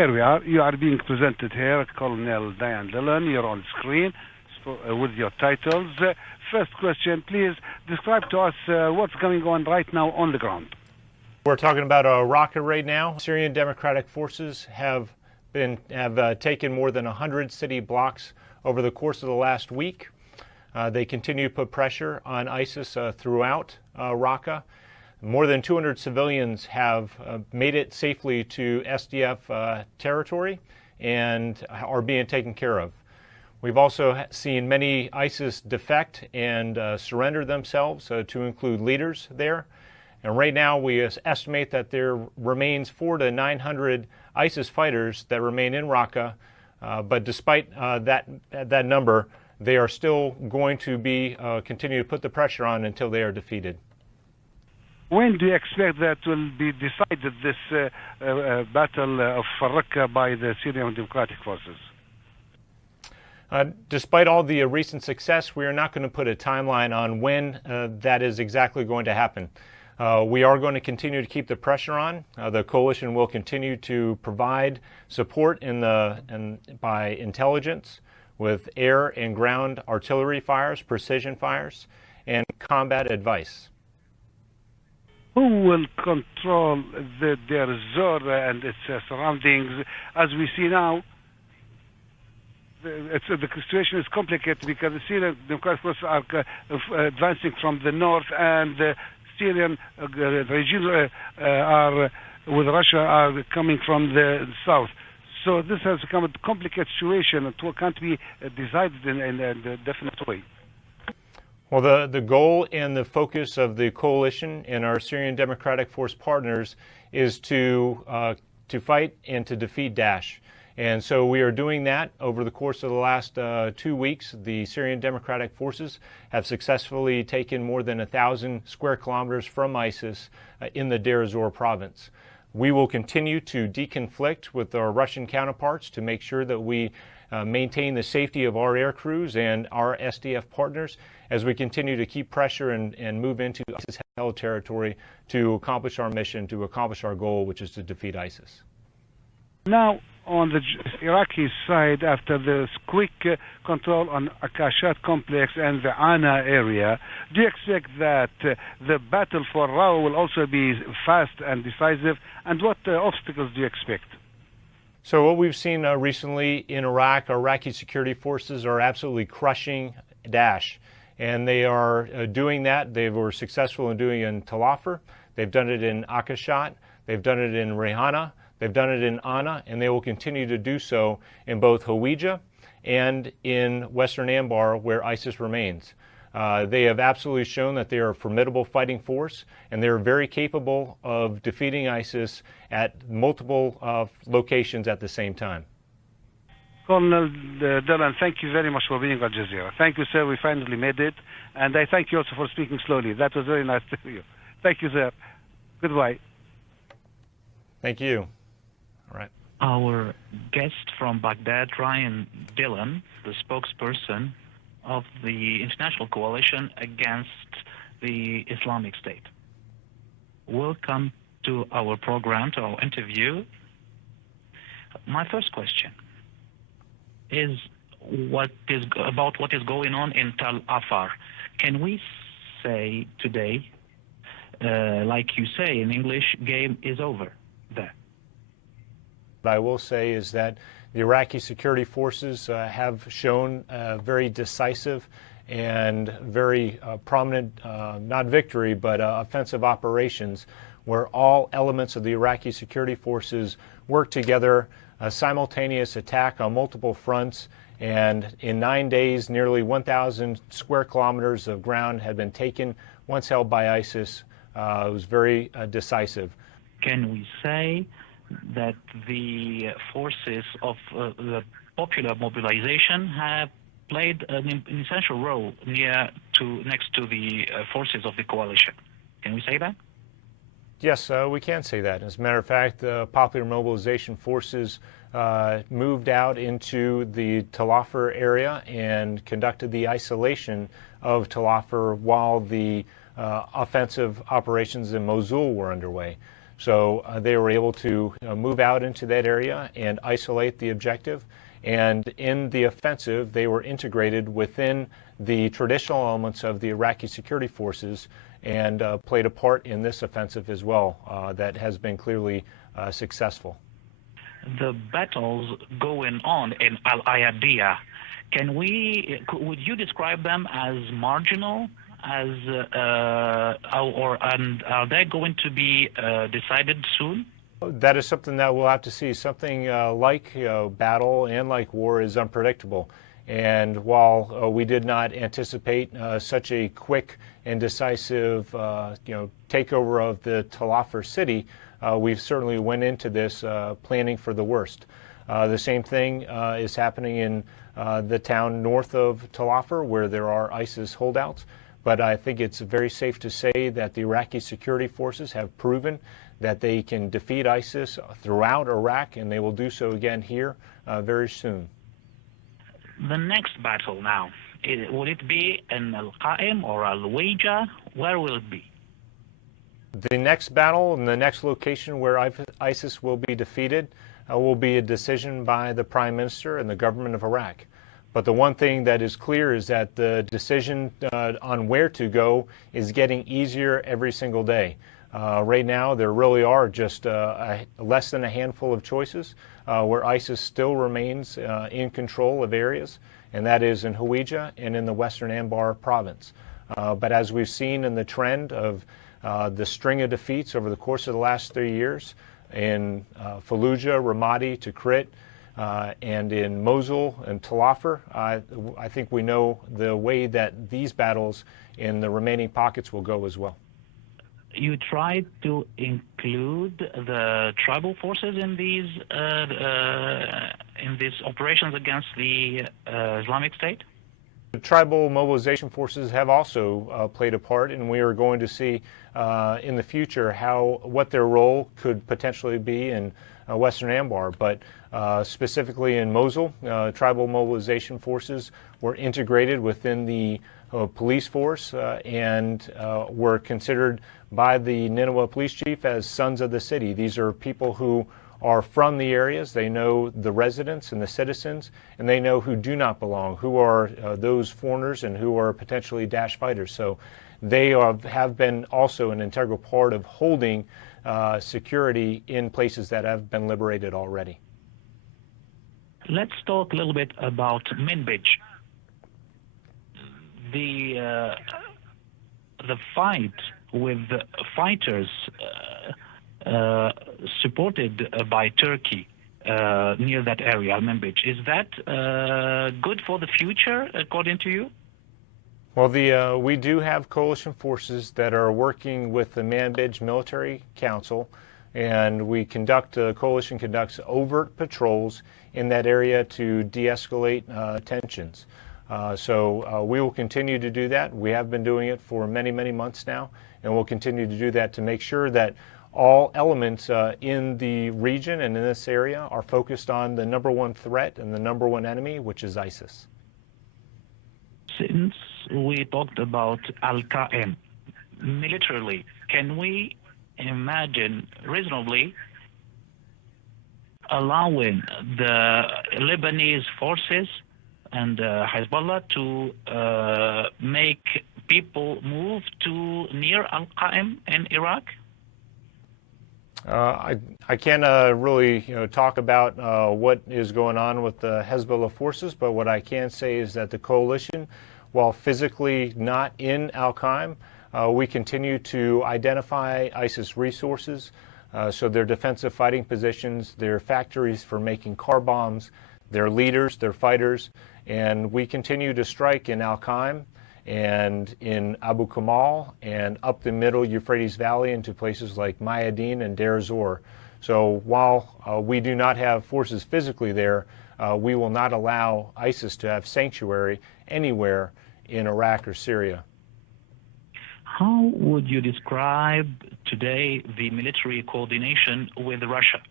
Here we are. You are being presented here, Colonel Dillon. You're on screen with your titles. First question, please describe to us what's going on right now on the ground. We're talking about Raqqa right now. Syrian Democratic Forces have taken more than 100 city blocks over the course of the last week. They continue to put pressure on ISIS throughout Raqqa. More than 200 civilians have made it safely to SDF territory and are being taken care of. We've also seen many ISIS defect and surrender themselves, to include leaders there. And right now we estimate that there remains 400 to 900 ISIS fighters that remain in Raqqa, but despite that number, they are still going to be continue to put the pressure on until they are defeated. When do you expect that will be decided, this battle of Raqqa by the Syrian Democratic Forces? Despite all the recent success, we are not going to put a timeline on when that is exactly going to happen. We are going to continue to keep the pressure on. The coalition will continue to provide support by intelligence with air and ground artillery fires, precision fires, and combat advice. Who will control the Jazeera and its surroundings? As we see now, the situation is complicated because the Syrian Democratic Forces are advancing from the north, and the Syrian regime are with Russia are coming from the south. So this has become a complicated situation. It can't be decided in a definite way. Well, the goal and the focus of the coalition and our Syrian Democratic Force partners is to fight and to defeat Daesh. And so we are doing that over the course of the last 2 weeks. The Syrian Democratic Forces have successfully taken more than 1,000 square kilometers from ISIS in the Deir ez-Zor province. We will continue to deconflict with our Russian counterparts to make sure that we maintain the safety of our air crews and our SDF partners as we continue to keep pressure and move into ISIS-held territory to accomplish our mission, to accomplish our goal, which is to defeat ISIS. Now, on the Iraqi side, after the quick control on Akashat complex and the Ana area, do you expect that the battle for Raqqa will also be fast and decisive? And what obstacles do you expect? So what we've seen recently in Iraq, our Iraqi security forces are absolutely crushing Daesh. And they are doing that. They were successful in doing it in Tal Afar. They've done it in Akashat. They've done it in Rayhana. They've done it in Ana, and they will continue to do so in both Hawija and in Western Anbar, where ISIS remains. They have absolutely shown that they are a formidable fighting force, and they're very capable of defeating ISIS at multiple locations at the same time. Colonel Dillon, thank you very much for being on Jazeera. Thank you, sir. We finally made it. And I thank you also for speaking slowly. That was very nice to hear you. Thank you, sir. Goodbye. Thank you. All right. Our guest from Baghdad, Ryan Dillon, the spokesperson of the International Coalition Against the Islamic State. Welcome to our program, to our interview. My first question is what is going on in Tal Afar. Can we say today, like you say in English, game is over there? What I will say is that the Iraqi security forces have shown very decisive and very prominent, not victory, but offensive operations where all elements of the Iraqi security forces work together, a simultaneous attack on multiple fronts, and in 9 days, nearly 1,000 square kilometers of ground had been taken, once held by ISIS. It was very decisive. Can we say that the forces of the popular mobilization have played an essential role next to the forces of the coalition? Can we say that? Yes, we can say that. As a matter of fact, the popular mobilization forces moved out into the Tal Afar area and conducted the isolation of Tal Afar while the offensive operations in Mosul were underway. So they were able to move out into that area and isolate the objective. And in the offensive, they were integrated within the traditional elements of the Iraqi security forces and played a part in this offensive as well that has been clearly successful. The battles going on in Al-Ayadiyah, would you describe them as marginal, and are they going to be decided soon? That is something that we'll have to see. Something like battle and like war is unpredictable. And while we did not anticipate such a quick and decisive, takeover of the Tal Afar city, we certainly went into this planning for the worst. The same thing is happening in the town north of Tal Afar, where there are ISIS holdouts. But I think it's very safe to say that the Iraqi security forces have proven that they can defeat ISIS throughout Iraq, and they will do so again here very soon. The next battle now, will it be in Al-Qaim or Al-Wajah? Where will it be? The next battle and the next location where ISIS will be defeated will be a decision by the Prime Minister and the government of Iraq. But the one thing that is clear is that the decision on where to go is getting easier every single day. Right now, there really are just less than a handful of choices where ISIS still remains in control of areas, and that is in Hawija and in the western Anbar province. But as we've seen in the trend of the string of defeats over the course of the last 3 years in Fallujah, Ramadi, Tikrit, and in Mosul and Tal Afar, I think we know the way that these battles in the remaining pockets will go as well. You tried to include the tribal forces in these operations against the Islamic State? The tribal mobilization forces have also played a part, and we are going to see in the future what their role could potentially be in Western Anbar. But specifically in Mosul, tribal mobilization forces were integrated within the police force and were considered by the Nineveh police chief as sons of the city. These are people who are from the areas. They know the residents and the citizens, and they know who do not belong, who are those foreigners and who are potentially Daesh fighters. So they have been also an integral part of holding security in places that have been liberated already. Let's talk a little bit about Manbij. The fight with fighters supported by Turkey near that area, Manbij, is that good for the future, according to you? Well, we do have coalition forces that are working with the Manbij Military Council, and coalition conducts overt patrols in that area to de-escalate tensions. So we will continue to do that. We have been doing it for many, many months now, and we'll continue to do that to make sure that all elements in the region and in this area are focused on the number one threat and the number one enemy, which is ISIS. Since we talked about Al-Qaim, militarily, can we imagine reasonably allowing the Lebanese forces and Hezbollah to make people move to near Al-Qaim in Iraq? I can't really talk about what is going on with the Hezbollah forces, but what I can say is that the coalition, while physically not in Al-Qaim, we continue to identify ISIS resources, so their defensive fighting positions, their factories for making car bombs, their leaders, their fighters, and we continue to strike in Al-Qaim and in Abu Kamal and up the middle Euphrates Valley into places like Mayadeen and Deir ez-Zor. So while we do not have forces physically there, we will not allow ISIS to have sanctuary anywhere in Iraq or Syria. How would you describe today the military coordination with Russia?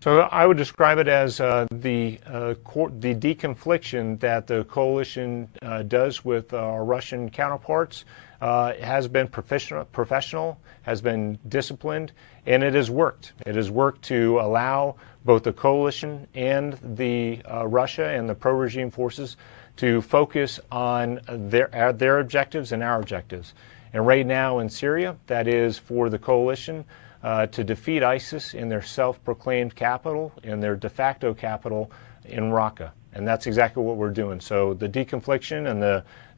So I would describe it as the deconfliction that the coalition does with our Russian counterparts has been professional, has been disciplined, and it has worked. It has worked to allow both the coalition and the Russia and the pro-regime forces to focus on their objectives and our objectives. And right now in Syria, that is for the coalition to defeat ISIS in their self-proclaimed capital, in their de facto capital in Raqqa. And that's exactly what we're doing. So the deconfliction and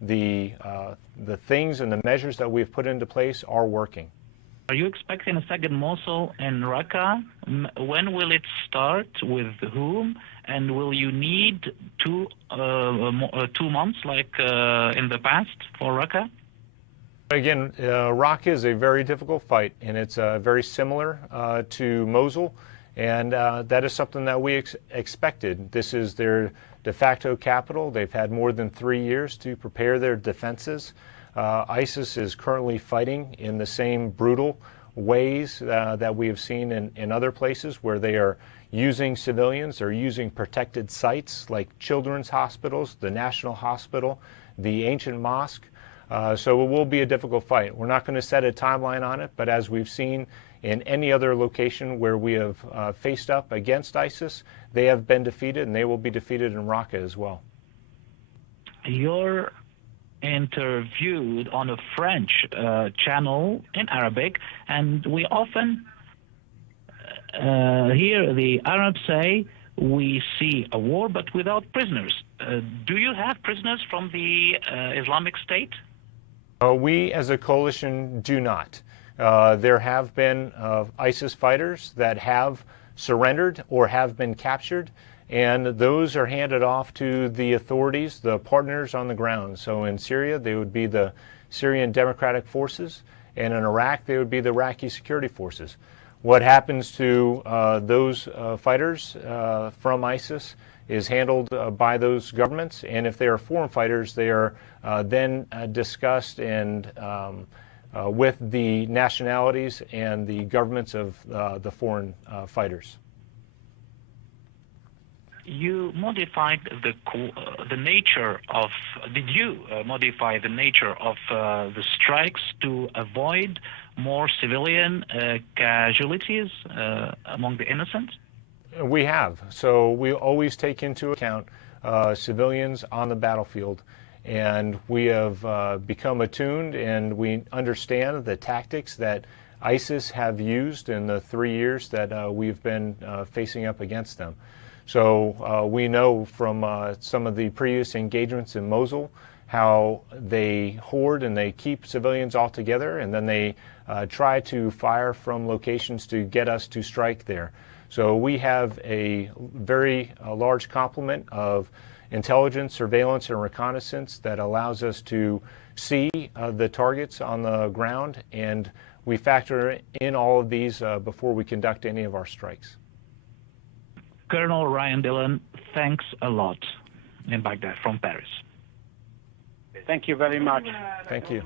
the things and the measures that we've put into place are working. Are you expecting a second Mosul in Raqqa? When will it start? With whom? And will you need two months like in the past for Raqqa? Again, Raqqa is a very difficult fight, and it's very similar to Mosul, and that is something that we expected. This is their de facto capital. They've had more than 3 years to prepare their defenses. ISIS is currently fighting in the same brutal ways that we have seen in other places where they are using civilians or using protected sites like children's hospitals, the National Hospital, the ancient mosque. So it will be a difficult fight. We're not going to set a timeline on it, but as we've seen in any other location where we have faced up against ISIS, they have been defeated, and they will be defeated in Raqqa as well. You're interviewed on a French channel in Arabic, and we often hear the Arabs say, we see a war but without prisoners. Do you have prisoners from the Islamic State? We as a coalition do not. There have been ISIS fighters that have surrendered or have been captured, and those are handed off to the authorities, the partners on the ground. So in Syria, they would be the Syrian Democratic Forces, and in Iraq, they would be the Iraqi security forces. What happens to those fighters from ISIS is handled by those governments, and if they are foreign fighters, they are then discussed and with the nationalities and the governments of the foreign fighters. You modified the nature of. Did you modify the nature of the strikes to avoid more civilian casualties among the innocent? We have. So we always take into account civilians on the battlefield, and we have become attuned, and we understand the tactics that ISIS have used in the 3 years that we've been facing up against them. So we know from some of the previous engagements in Mosul how they hoard and they keep civilians all together, and then they try to fire from locations to get us to strike there. So we have a very large complement of intelligence, surveillance, and reconnaissance that allows us to see the targets on the ground, and we factor in all of these before we conduct any of our strikes. Colonel Ryan Dillon, thanks a lot in Baghdad from Paris. Thank you very much. Thank you.